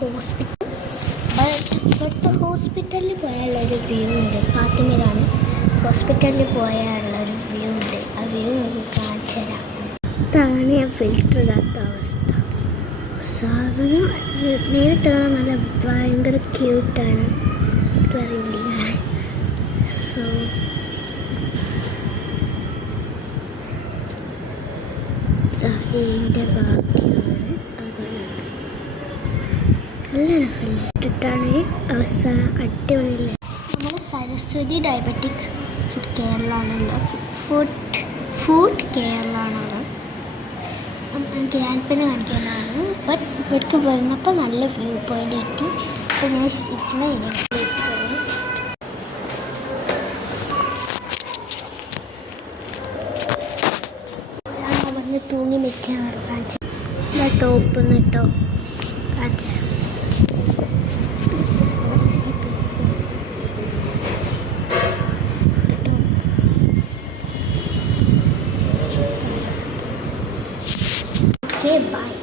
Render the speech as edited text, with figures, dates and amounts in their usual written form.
Hospital. ഇവിടുത്തെ ഹോസ്പിറ്റലിൽ പോയാലുള്ളൊരു view ഉണ്ട്. ഫാത്തിമയിലാണ് ഹോസ്പിറ്റലിൽ പോയാലുള്ളൊരു വ്യൂ ഉണ്ട്. ആ വ്യൂ നമുക്ക് കാണിച്ചു തരാം. ഇതാണ് ഞാൻ ഫിൽറ്റർ ഇടാത്ത അവസ്ഥ. സാധനം നേരിട്ട് കാണാൻ നല്ല ഭയങ്കര ക്യൂട്ടാണ്. പറയില്ല. സോ ഇതിൻ്റെ ബാക്കിയാണ്. നല്ല രസമല്ലേ? ഇട്ടിട്ടാണ് അവസ്ഥ അടിപൊളിയല്ലേ? നമ്മൾ സരസ്വതി ഡയബറ്റിക് ഫുഡ് കെയറിലാണല്ലോ. ഫുഡ് കെയറിലാണല്ലോ. ഗ്രാൻഡ് കാണിക്കാനാണ്. ബട്ട് ഇവിടേക്ക് വന്നപ്പോൾ നല്ല വ്യൂ പോയിന്റ് കിട്ടി. അപ്പോൾ ഞാൻ ഇരിക്കുന്ന വന്ന് തൂങ്ങി നിൽക്കാൻ കാണിച്ചു. ടോപ്പ് കേട്ടോ.